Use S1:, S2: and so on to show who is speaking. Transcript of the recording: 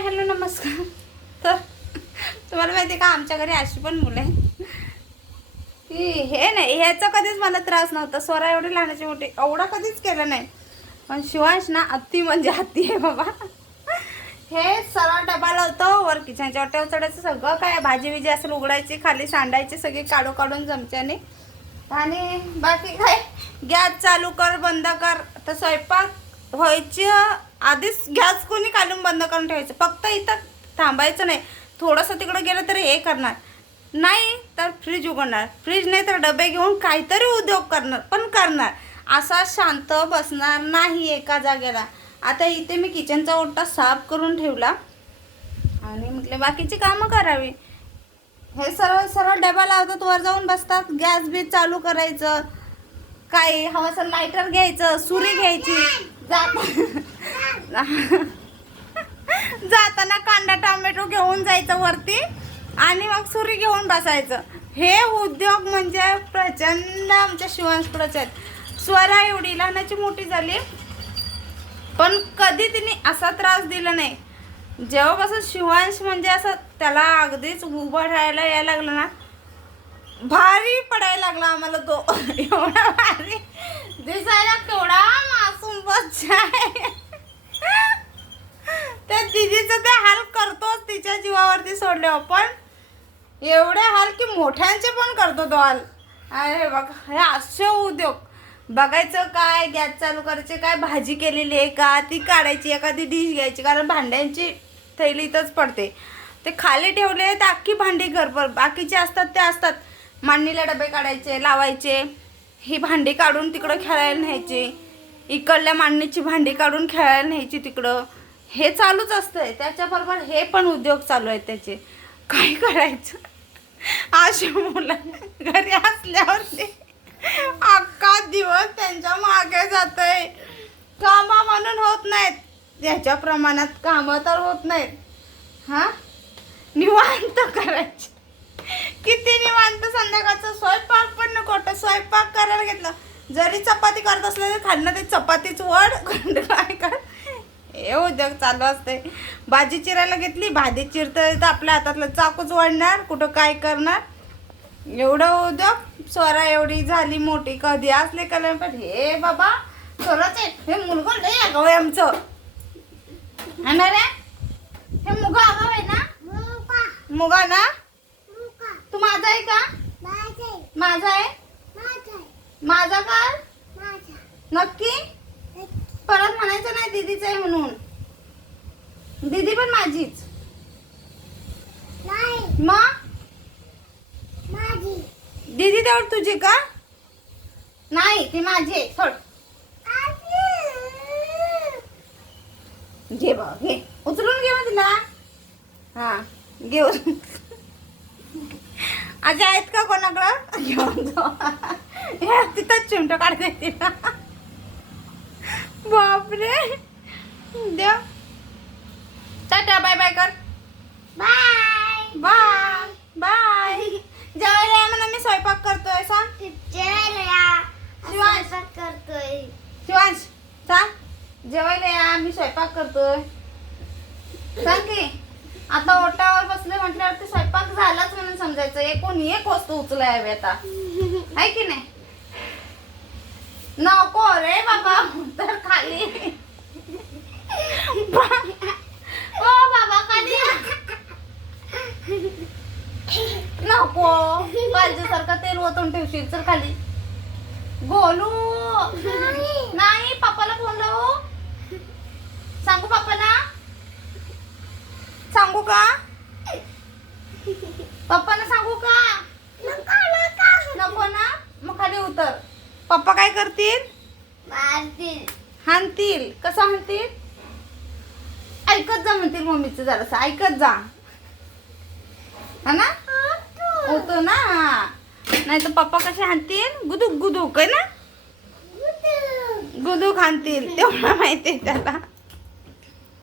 S1: Hi hello नमस्कार. तर तुम्हाला माहिती आहे का आमच्या घरी अशी पण मुलं आहेत. की हे नाही ह्याचा कधीच मला त्रास नव्हता. स्वरा एवढी लहानाची मोठी एवढा कधीच केलं नाही. पण शिवांश ना अति म्हणजे हत्ती आहे बाबा. हे सरळ डबा लावतो वर किचनच्या वाट्यावर चढायचं सगळं काय भाजी बिजी असेल उघडायची खाली सांडायची सगळी काढू काढून चमच्याने आणि बाकी काय गॅस चालू कर बंद कर. तर स्वयंपाक व्हायची आधीच गॅस कोणी काढून बंद करून ठेवायचं. फक्त इथं थांबायचं नाही. थोडंसं तिकडं गेलं तरी हे करणार. नाही तर फ्रीज उघडणार. फ्रीज नाही तर डबे घेऊन काहीतरी उद्योग करणार पण करणार. असा शांत बसणार नाही एका जागेला. आता इथे मी किचनचा ओटा साफ करून ठेवला. आणि म्हटले बाकीची कामं करावी. हे सरळ सरळ डबा लावतात वर जाऊन बसतात. गॅस बी चालू करायचं. काय हवं असं लायटर घ्यायचं सुरी घ्यायची. जात जाताना कांदा टोमॅटो घेऊन जायचं वरती आणि मग सुरी घेऊन बसायचं. हे उद्योग म्हणजे प्रचंड आमच्या शिवांसकडंच आहेत. स्वरा एवढी लहानाची मोठी झाली पण कधी तिने असा त्रास दिला नाही. जेव्हापासून शिवांश म्हणजे असं त्याला अगदीच उभं राहायला यायला लागलं ना भारी पडायला लागला आम्हाला तो. एवढा भारी. दिसायला केवढा मासूम बच्चा आहे. त्या दिदीचं ते हाल करतोच तिच्या जीवावरती सोडले पण एवढे हाल की मोठ्यांचे पण करतो तो हाल. अरे बघा हे असे उद्योग. बघायचं काय गॅस चालू करायचे काय भाजी केलेली आहे का ती काढायची एखादी डिश घ्यायची कारण भांड्यांची थैली इथंच पडते. ते खाली ठेवले तर अख्खी भांडी घरभर. बाकीचे असतात ते असतात. मांडणीला डबे काढायचे लावायचे. ही भांडी काढून तिकडं खेळायला न्यायची. इकडल्या मांडणीची भांडी काढून खेळायला न्यायची तिकडं. हे चालूच असतंय. त्याच्याबरोबर हे पण उद्योग चालू आहेत त्याचे. काय करायचं? अशी मुलं घरी असल्यावरती अख्खा दिवस त्यांच्या मागे जातोय. कामा म्हणून होत नाहीत. याच्या प्रमाणात कामं तर होत नाहीत. हा? निवांत करायची. किती निवांत संध्याकाळचं स्वयंपाक पण नको वाटत. स्वयंपाक करायला घेतला. जरी चपाती करत असलं तरी खाणं ते चपातीच वड काय कर. हे उद्योग चालू असते भाजी चिरायला घेतली. भाजी चिरतं तर आपल्या हातातलं चाकूच वाढणार कुठं काय करणार? एवढं उद्योग. स्वरा एवढी झाली मोठी. कधी असले कलम पण. हे बाबा खरंच आहे. हे मुलगं लय आगाव आहे आमचं. आणणार हे मुगा आगाव आहे ना? मुगा ना? आहे का? माझा आहे. माझा का नक्की? परत म्हणायचं नाही दीदीच आहे म्हणून. दीदी पण माझीच. मग? दीदी तेवढ तुझी का? नाही ती माझी आहे. सोड. घे बा घे. उचलून घे मग तिला. हा घेऊन आजी आहेत का कोणाकडं? घेऊन जाऊ तिथं चिमटं काढते तिला. बापरे. द्या टाटा बाय बाय कर. बाय. Bye bye. जेवायला या म्हणा मी स्वयंपाक करतोय सांग. शिवांश.
S2: करतोय.
S1: शिवांश सांग. जेवायला या मी स्वयंपाक करतोय. सांग की. आता ओटावर बसले म्हटल्यावरती स्वयंपाक झालाच म्हणून समजायचं. एकूण एक वस्तू उचलाय हवी आता. आहे की नाही? नको रे बाबा तर खाली. ओ बाबा खाली. नको. कालच्यासारखं तेल ओतून ठेवशील चल खाली. बोलू नाही. पप्पाला फोन लावू. सांगू पप्पाला सांगू का? पप्पाला सांगू का? नको ना? मग खाली उतर. पप्पा काय करतील?
S2: मारतील.
S1: हाणतील. कसं हाणतील? ऐकत जा म्हणतील मम्मीचं जरासं. ऐकत जा. हा ना? होतो ना. नाही तर पप्पा कसे हाणतील? गुदुक गुदुक आहे ना? गुदुक हाणतील. तेवढं माहिती आहे त्याला.